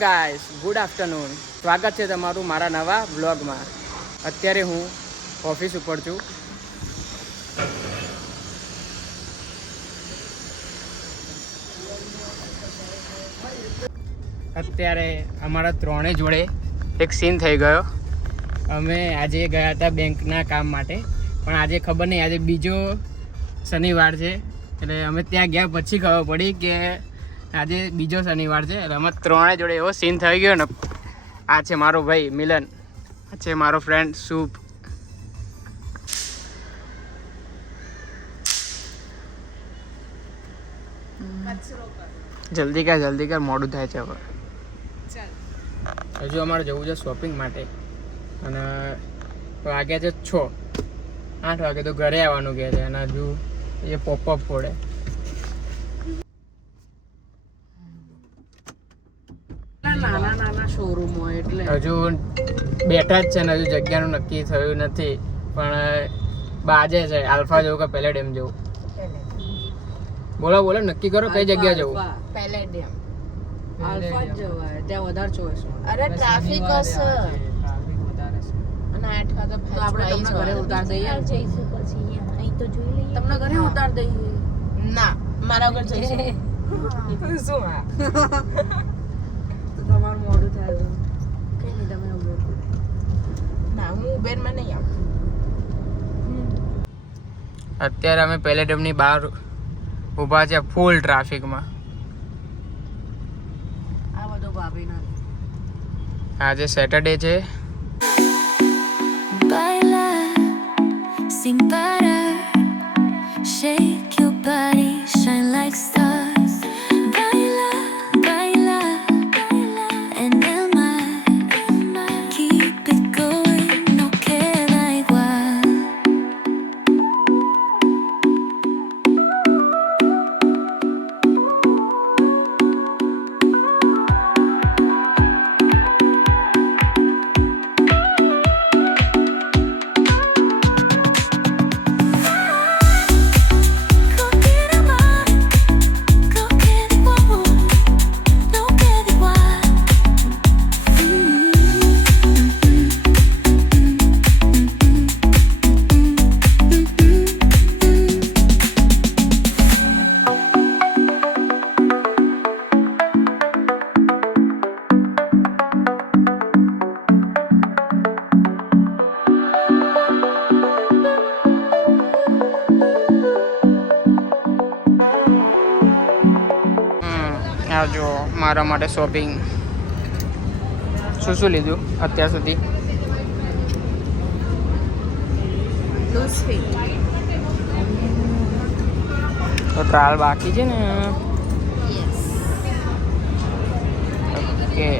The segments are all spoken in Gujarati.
Guys, good afternoon. સ્વાગત છે તમારું મારા નવા વ્લોગમાં. અત્યારે હું ઓફિસ ઉપર છું. અત્યારે અમારા ત્રણેય જોડે એક સીન થઈ ગયો. અમે આજે ગયા હતા બેંકના કામ માટે, પણ આજે ખબર નહીં, આજે બીજો શનિવાર છે. એટલે અમે ત્યાં ગયા પછી ખબર પડી કે આજે બીજો શનિવાર છે. એટલે અમે ત્રણેય જોડે એવો સીન થઈ ગયો ને. આ છે મારો ભાઈ મિલન, આ છે મારો ફ્રેન્ડ શુભ. જલ્દી કર, મોડું થાય છે હવે. હજુ અમારે જવું છે શોપિંગ માટે અને વાગ્યા છે 8 વાગે તો ઘરે આવવાનું કહે છે. અને હજુ એ પોપઅપ ફોડે. નાના શોરૂમ હોય એટલે હજુ બેઠા જ છે ને હજુ જગ્યાનું નક્કી થયું નથી. પણ બાજે છે આલ્ફા જવું કે પેલેડિયમ જવું. બોલો નક્કી કરો કઈ જગ્યા જવું. પેલેડિયમ આલ્ફા જ જવાય, ત્યાં વધારે ચોઈસ. અરે ટ્રાફિક હશે અને 8 વાગે તો આપણે તમને ઘરે ઉતાર દઈએ. જઈશું પછી અહીં તો જોઈ લઈએ. તમને ઘરે ઉતાર દઈએ. ના, મારા ઘર જઈશું. શું આ તો તમારું મોડું થાય તો કઈ નહીં, તમે ઉભો ના, હું ઉબેરમાં નહીં આવું. અત્યારે અમે પેલેડિયમની બહાર ઊભા છે ફૂલ ટ્રાફિકમાં. આ બધો ભાભી ના આજે સેટરડે છે. Baila sin parar, shake your body, shine like stars. Baila, baila, baila en el mar, keep it going, no queda igual. જો મારા માટે શોપિંગ શું લીધું અત્યાર સુધી? તો ટ્રાયલ બાકી છે ને. ઓકે.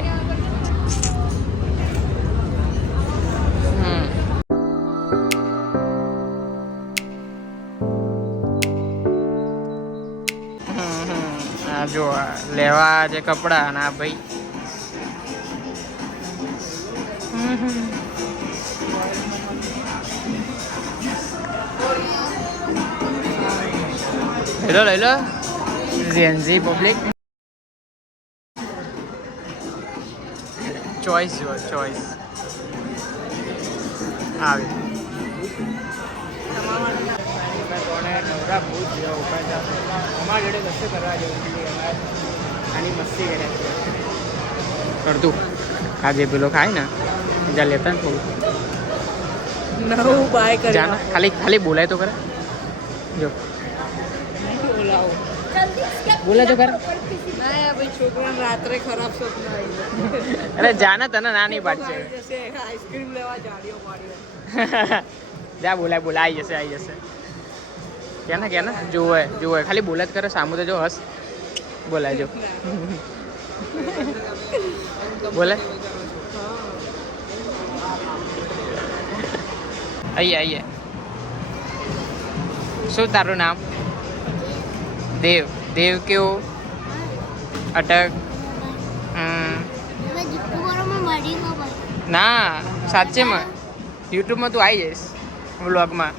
જો લેવા જે કપડા અને આ ભાઈ લઈ લો ઝેન્ઝી પબ્લિક. ચોઈસ આવી નવરા ભૂત જેવા ઉભા છે. અમારા જોડે કશું કરવા જેવું આની મસ્તી કરે કરતું. આ જે પેલો ખાય ને જ્યાં લેતા ને થોડું નવું બાય કરી જાને ખાલી બોલાય તો કરે. જો બોલાય તો કરે. ના ભાઈ, છોકરાને રાત્રે ખરાબ સ્વપ્ન આવી જાય. અરે જાને તને નાની વાત છે. આઈસ્ક્રીમ લેવા જાડીઓ પાડીઓ. જા બોલાય આવી જશે. કે ને જોવે ખાલી બોલા જ કરે. સામું તો જો હસ બોલાય જો બોલે. આઈએ શું તારું નામ? દેવ કેવું અટક? ના સાચેમાં યુટ્યુબમાં તું આવી જઈશ વ્લોગમાં.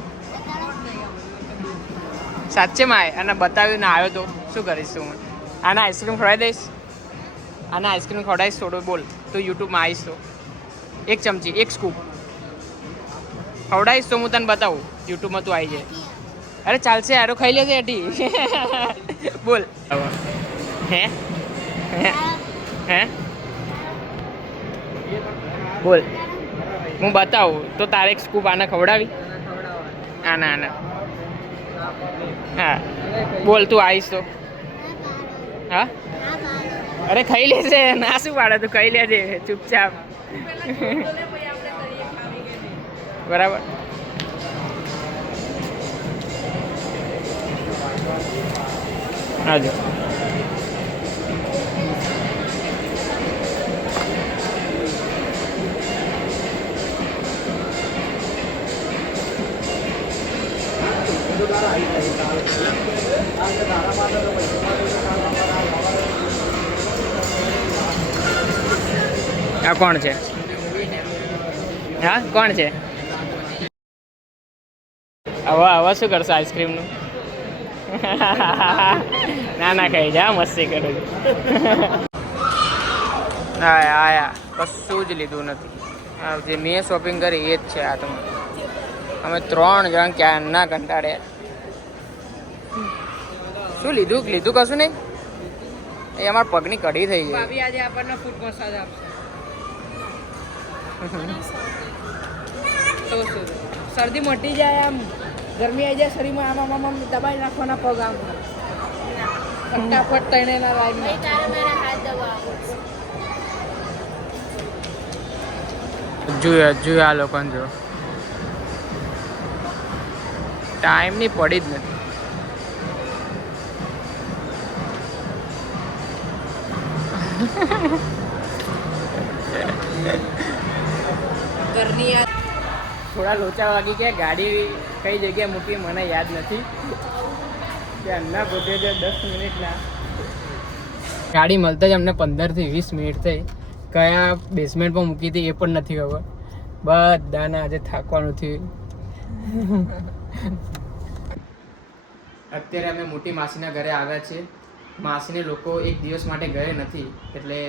સાચેમાં અને બતાવ્યું ને આવ્યો તો શું કરીશ તું? આને આઈસ્ક્રીમ ખવડાવી દઈશ. આને આઈસ્ક્રીમ ખવડાવીશ થોડો બોલ તો યુટ્યુબમાં આવીશ તો એક ચમચી એક સ્કૂપ ખવડાવીશ તો હું તને બતાવું યુટ્યુબમાં તું આવી જાય અરે ચાલશે આરો ખાઈ લેજે એટી બોલ હે હે બોલ હું બતાવું તો તારે એક સ્કૂપ આને ખવડાવી આના હા બોલ તું આવીશ તો હા અરે ખાઈ લેશે ના શું પાડે તું ખાઈ લેજે ચૂપચાપ બરાબર હાજો આ કોણ છે હા કોણ છે હવે શું કરશો આઈસ્ક્રીમનું ના ખાઈ જા મસ્તી કરું છું આયા કશું જ લીધું નથી જે મેં શોપિંગ કરી એ જ છે આ તો અમે 3 જણ ક્યાં ના કંટાળ્યા શું લીધું કશું નહીં એ અમારા પગની કઢી થઈ ગઈ ભાભી આજે આપણને ફૂટ મસાજ આપશે તો શું શરદી મટી જાય આમ ગરમી આવી જાય શરીરમાં આમ દબાઈ નાખવાના પગ આમ ફટાફટ તણે ના લાઈનમાં તારે મારા હાથ દબાવો જોયું આ લોકોને જો ટાઈમની પડી જ નથી થોડા લોચા વાગી ગયા ગાડી કઈ જગ્યાએ મૂકી મને યાદ નથી ત્યાંના પોતે 10 મિનિટના ગાડી મળતા જ અમને 15 થી 20 મિનિટ થઈ કયા બેસમેન્ટમાં મૂકી હતી એ પણ નથી ખબર બધાને આજે થાકવાનું થયું અત્યારે અમે મોટી માસીના ઘરે આવ્યા છીએ માસીને લોકો એક દિવસ માટે ઘરે નથી એટલે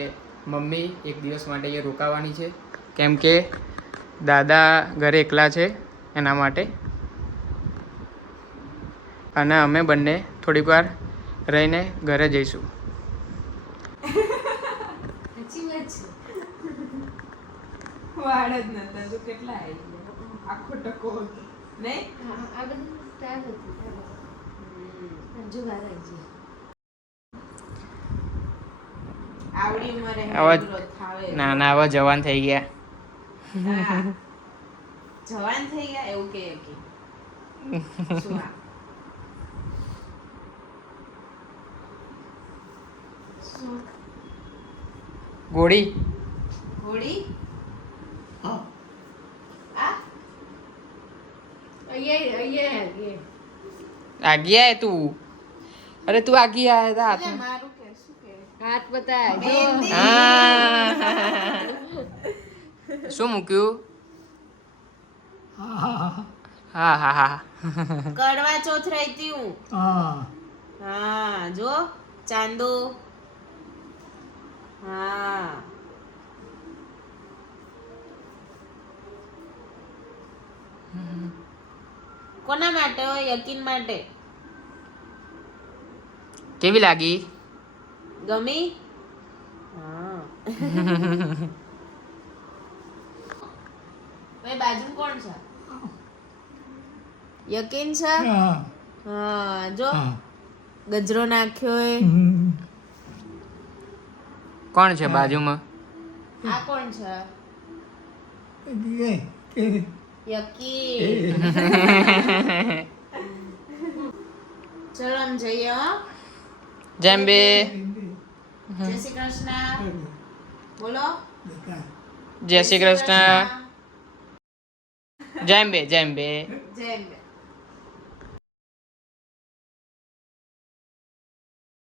મમ્મી એક દિવસ માટે એ રોકાવાની છે કેમ કે દાદા ઘરે એકલા છે એના માટે અને અમે બંને થોડીક વાર રહીને ઘરે જઈશું વાળ જ નતા તો કેટલા આખો ટકો નહીં આ બધું સ્ટાઇલ હતી અંજુ ગારાઈ છે આવડી ઉંમરે ગ્રોથ થાવે ના હવે જવાન થઈ ગયા જવાન થઈ ગયા એવું કે શું ગોળી આ આગી આય તું અરે તું આગી આય તા હાથ મારું કે શું કે હાથ બતાય શું મૂક્યું હા કડવા ચોથ રહી હું હા જો ચાંદો હા કોના માટે હોય યકીન માટે કેવી લાગી ગમી હા ભાઈ બાજુ કોણ છે યકીન છે હા જો ગજરો નાખ્યો એ કોણ છે બાજુમાં આ કોણ છે યકીન ચલો આમ જઈએ હો જેમ્બે જય શ્રી કૃષ્ણ બોલો જય શ્રી કૃષ્ણ જેમ્બે જય